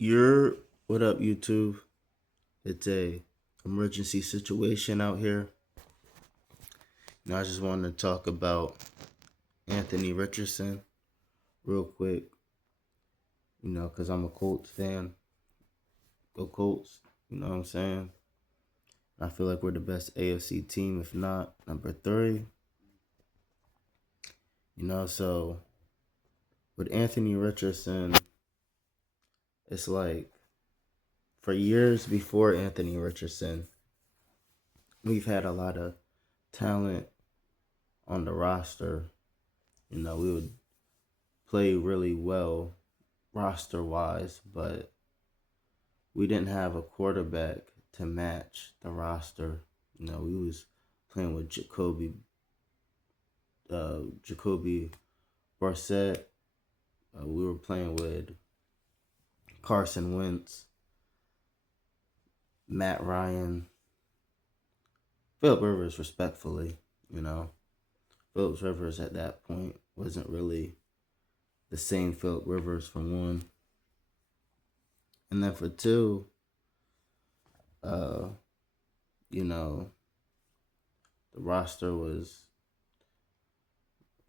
You're what up, YouTube? It's a emergency situation out here. I just wanted to talk about Anthony Richardson real quick. Because I'm a Colts fan. Go Colts. You know what I'm saying? I feel like we're the best AFC team, if not number three. So with Anthony Richardson, it's like for years before Anthony Richardson, we've had a lot of talent on the roster. We would play really well roster wise, but we didn't have a quarterback to match the roster. We was playing with Jacoby Brissett. We were playing with Carson Wentz, Matt Ryan, Philip Rivers, respectfully. Philip Rivers at that point wasn't really the same Philip Rivers for one. And then for two, uh, you know, the roster was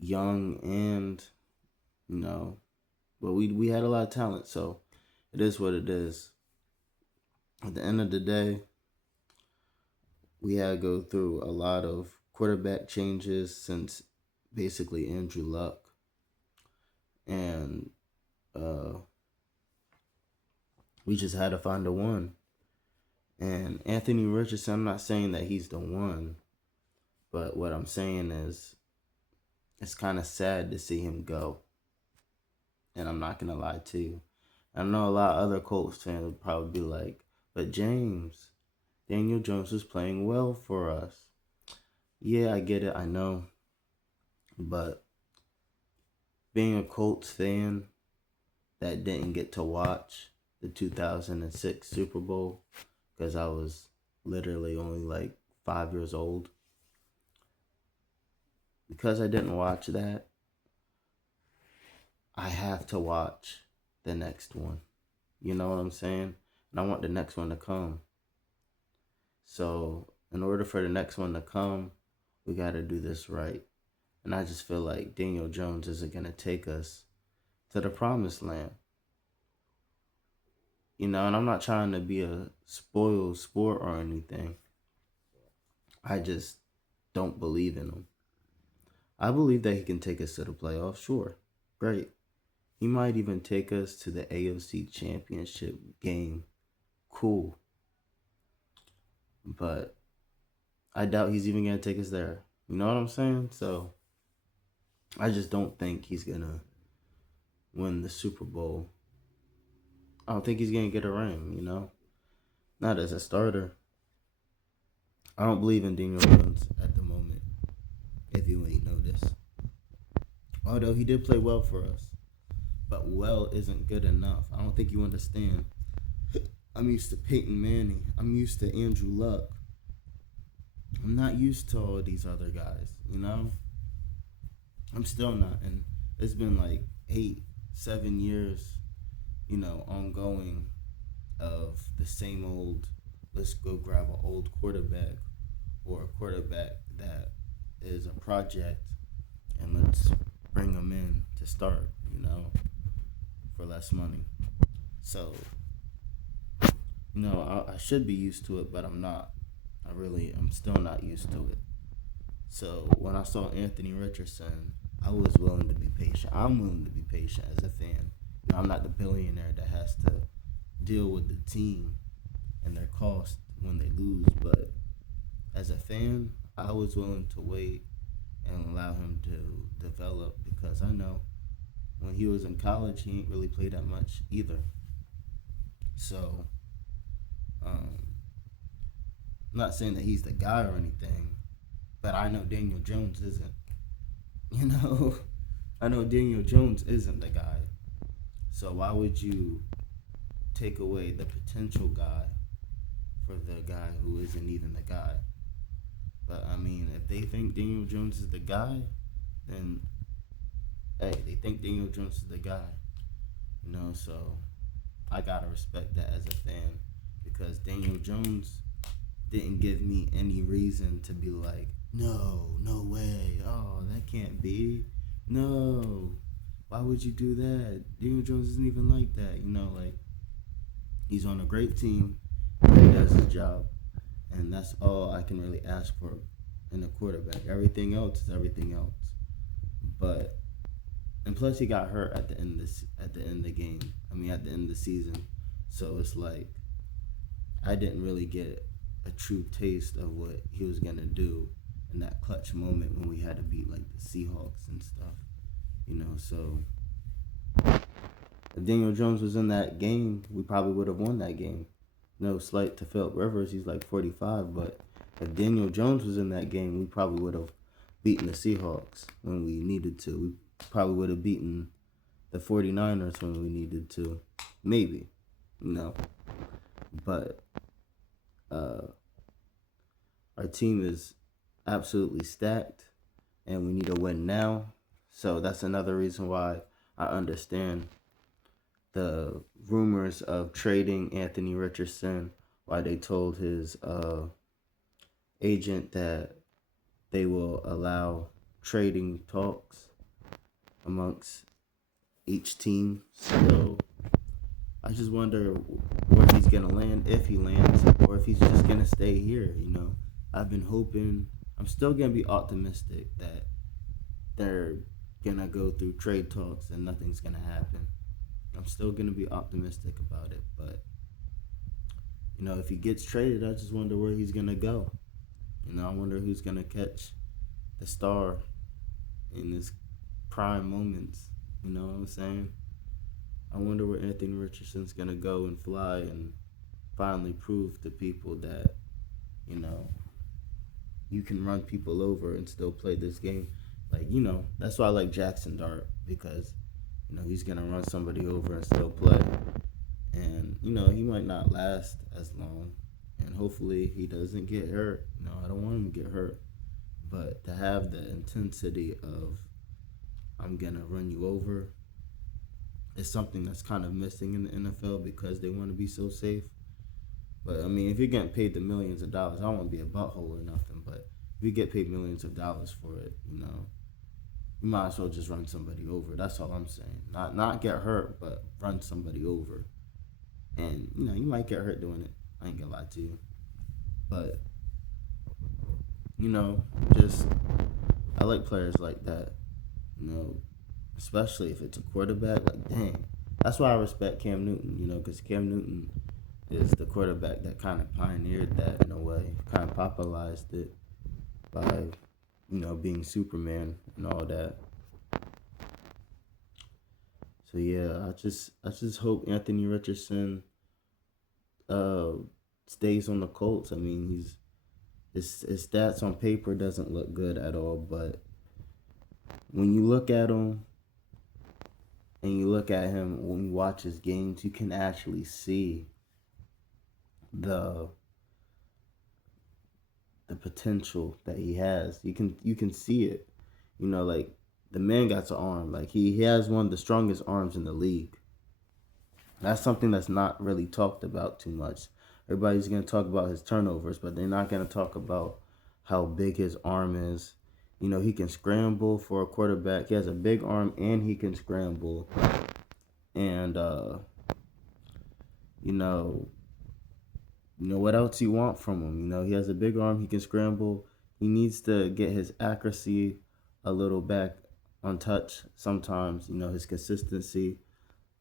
young and, you know, but we had a lot of talent, so it is what it is. At the end of the day, we had to go through a lot of quarterback changes since basically Andrew Luck. And we just had to find a one. And Anthony Richardson, I'm not saying that he's the one, but what I'm saying is it's kind of sad to see him go. And I'm not going to lie to you. I know a lot of other Colts fans would probably be like, but James, Daniel Jones was playing well for us. Yeah, I get it. I know. But being a Colts fan that didn't get to watch the 2006 Super Bowl because I was literally only like 5 years old. Because I didn't watch that, I have to watch the next one. You know what I'm saying? And I want the next one to come. So, in order for the next one to come, we got to do this right. And I just feel like Daniel Jones isn't going to take us to the promised land. And I'm not trying to be a spoiled sport or anything. I just don't believe in him. I believe that he can take us to the playoffs, sure. Great. He might even take us to the AFC Championship game. Cool. But I doubt he's even going to take us there. You know what I'm saying? So I just don't think he's going to win the Super Bowl. I don't think he's going to get a ring, Not as a starter. I don't believe in Daniel Jones at the moment, if you ain't noticed. Although he did play well for us. But well isn't good enough. I don't think you understand. I'm used to Peyton Manning. I'm used to Andrew Luck. I'm not used to all these other guys, I'm still not. And it's been like 7 years, ongoing of the same old, let's go grab an old quarterback or a quarterback that is a project and let's bring them in to start, for less money. So, I should be used to it, but I'm not. I'm still not used to it. So when I saw Anthony Richardson, I was willing to be patient. I'm willing to be patient as a fan. I'm not the billionaire that has to deal with the team and their cost when they lose, but as a fan, I was willing to wait and allow him to develop because I know when he was in college, he ain't really played that much either. So, I'm not saying that he's the guy or anything, but I know Daniel Jones isn't. I know Daniel Jones isn't the guy. So why would you take away the potential guy for the guy who isn't even the guy? But I mean, if they think Daniel Jones is the guy, then hey, they think Daniel Jones is the guy. So I gotta respect that as a fan because Daniel Jones didn't give me any reason to be like, no, no way. Oh, that can't be. No. Why would you do that? Daniel Jones isn't even like that. Like he's on a great team and he does his job. And that's all I can really ask for in a quarterback. Everything else is everything else. But and plus he got hurt at the end of the game. I mean at the end of the season. So it's like I didn't really get a true taste of what he was gonna do in that clutch moment when we had to beat like the Seahawks and stuff. So if Daniel Jones was in that game, we probably would have won that game. No slight to Philip Rivers, he's like 45, but if Daniel Jones was in that game, we probably would have beaten the Seahawks when we needed to. We probably would have beaten the 49ers when we needed to. Maybe. But our team is absolutely stacked and we need to win now. So that's another reason why I understand the rumors of trading Anthony Richardson, why they told his agent that they will allow trading talks amongst each team. So I just wonder where he's going to land, if he lands, or if he's just going to stay here. I've been hoping, I'm still going to be optimistic that they're going to go through trade talks and nothing's going to happen. I'm still going to be optimistic about it. But, if he gets traded, I just wonder where he's going to go. I wonder who's going to catch the star in his prime moments. You know what I'm saying? I wonder where Anthony Richardson's going to go and fly and finally prove to people that, you can run people over and still play this game. Like, that's why I like Jackson Dart because, he's going to run somebody over and still play. And, he might not last as long. And hopefully he doesn't get hurt. I don't want him to get hurt. But to have the intensity of, I'm going to run you over, is something that's kind of missing in the NFL because they want to be so safe. But, I mean, if you're getting paid the millions of dollars, I don't want to be a butthole or nothing, but if you get paid millions of dollars for it, you might as well just run somebody over. That's all I'm saying. Not get hurt, but run somebody over. And, you might get hurt doing it. I ain't gonna lie to you. But, just, I like players like that, especially if it's a quarterback. Like, dang. That's why I respect Cam Newton, because Cam Newton is the quarterback that kind of pioneered that in a way, kind of popularized it by, being Superman and all that. So yeah, I just hope Anthony Richardson stays on the Colts. I mean, his stats on paper doesn't look good at all, but when you look at him and you look at him when you watch his games, you can actually see the potential that he has. You can see it. Like the man got an arm. Like he has one of the strongest arms in the league. That's something that's not really talked about too much. Everybody's going to talk about his turnovers, but they're not going to talk about how big his arm is. He can scramble for a quarterback. He has a big arm and he can scramble. And, what else you want from him? He has a big arm. He can scramble. He needs to get his accuracy a little back on touch sometimes. His consistency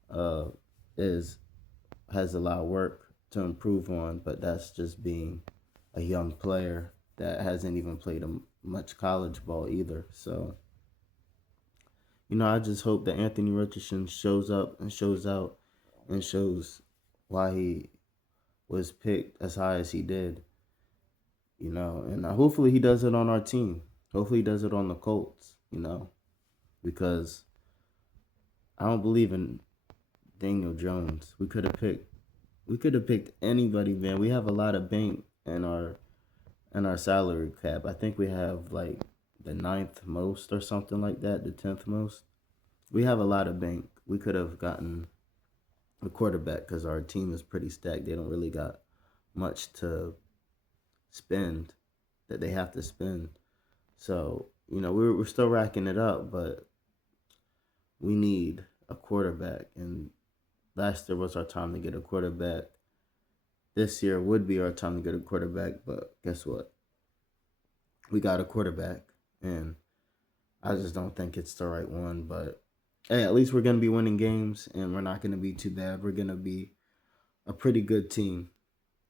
has a lot of work to improve on, but that's just being a young player that hasn't even played much college ball either. So, I just hope that Anthony Richardson shows up and shows out and shows why he was picked as high as he did. And hopefully he does it on our team. Hopefully he does it on the Colts, because I don't believe in Daniel Jones. We could have picked anybody, man. We have a lot of bank in our salary cap. I think we have like the 9th most or something like that, the 10th most. We have a lot of bank. We could have gotten a quarterback because our team is pretty stacked. They don't really got much to spend that they have to spend. So, we're still racking it up, but we need a quarterback. And last year was our time to get a quarterback. This year would be our time to get a quarterback, but guess what? We got a quarterback, and I just don't think it's the right one. But hey, at least we're going to be winning games, and we're not going to be too bad. We're going to be a pretty good team.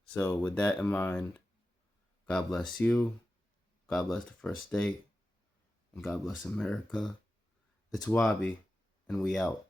So, with that in mind, God bless you. God bless the First State. And God bless America. It's Wabi, and we out.